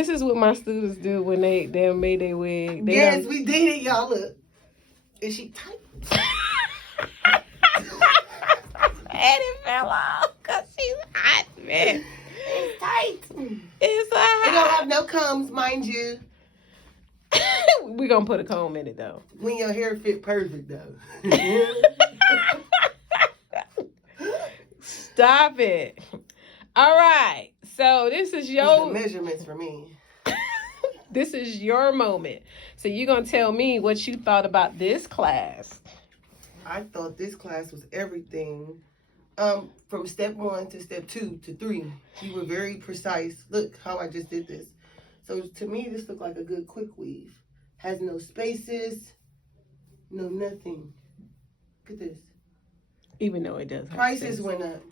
This is what my students do when they made their wig. Yes, we did it, y'all. Look. Is she tight? And it fell off because she's hot, man. It's tight. It's hot. It don't have no combs, mind you. We're going to put a comb in it, though. When your hair fit perfect, though. Stop it. All right. So this is your measurements for me. This is your moment. So you're going to tell me what you thought about this class. I thought this class was everything. From step 1 to step 2 to 3. You were very precise. Look how I just did this. So to me, this looked like a good quick weave. Has no spaces, no nothing. Look at this. Even though it does. Prices went up.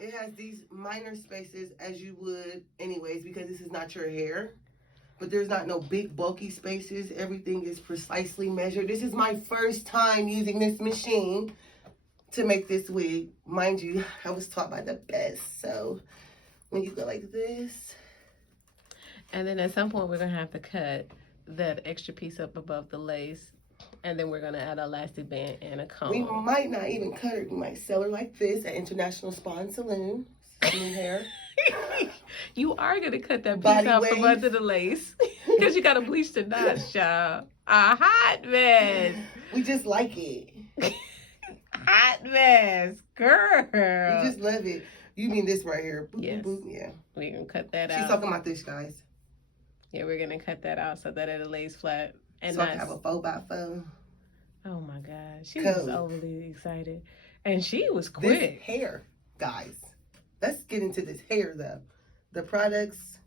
It has these minor spaces as you would anyways because this is not your hair. But there's not no big bulky spaces. Everything is precisely measured. This is my first time using this machine to make this wig. Mind you, I was taught by the best. So when you go like this. And then at some point we're going to have to cut that extra piece up above the lace. And then we're going to add an elastic band and a comb. We might not even cut her. We might sell her like this at International Spa and Saloon. New hair. You are going to cut that piece out from under the lace. Because you got to bleach the knots, y'all. A hot mess. We just like it. Hot mess. Girl. We just love it. You mean this right here. Boop, yes. Boop, boop. Yeah. We're going to cut that out. She's talking about this, guys. Yeah, we're going to cut that out so that it lays flat. And so I can have a 4x4. Oh, my God. She was overly excited. And she was quick. This hair, guys. Let's get into this hair, though. The products,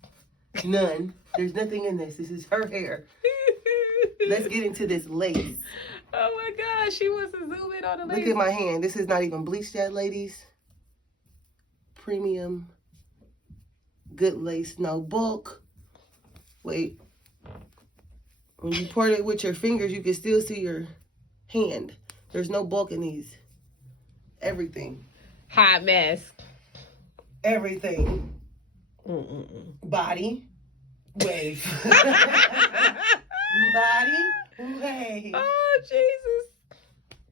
none. There's nothing in this. This is her hair. Let's get into this lace. Oh, my God. She wants to zoom in on the lace. Look at my hand. This is not even bleached yet, ladies. Premium. Good lace. No bulk. Wait. When you part it with your fingers, you can still see your hand. There's no bulk in these. Everything. Hot mess. Everything. Body. Wave. Body. Wave. Oh, Jesus.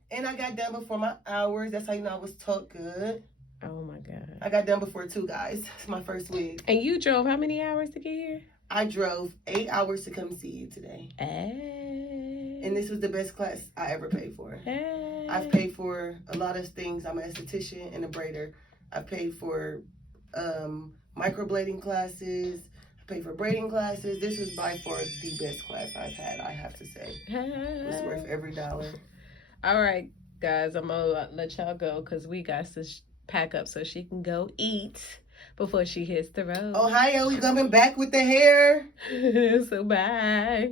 And I got done before my hours. That's how you know I was taught good. Oh, my God. I got done before 2 guys. It's my first wig. And you drove how many hours to get here? I drove 8 hours to come see you today. Hey. And this was the best class I ever paid for. Hey. I've paid for a lot of things. I'm an esthetician and a braider. I paid for microblading classes. I paid for braiding classes. This was by far the best class I've had, I have to say. It's worth every dollar. All right, guys, I'm going to let y'all go because we got to pack up so she can go eat before she hits the road. Ohio, we coming back with the hair. So bye.